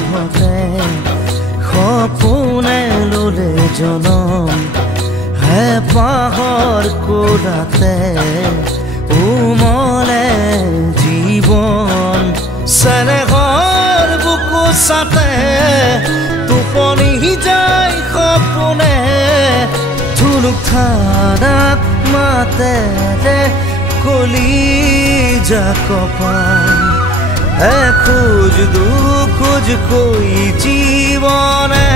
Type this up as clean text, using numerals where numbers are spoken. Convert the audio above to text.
লোভতে সপোনে ললে জনম হেঁপাহৰ কোলাতে উমলে জীৱন চেনেহৰ বুকু চাতে টোপনি যায় সপোনে ধুনুক ঠাণ্ডাত মাতে কলিজা কপাল এখোজ দুখোজ কৈ জীৱনে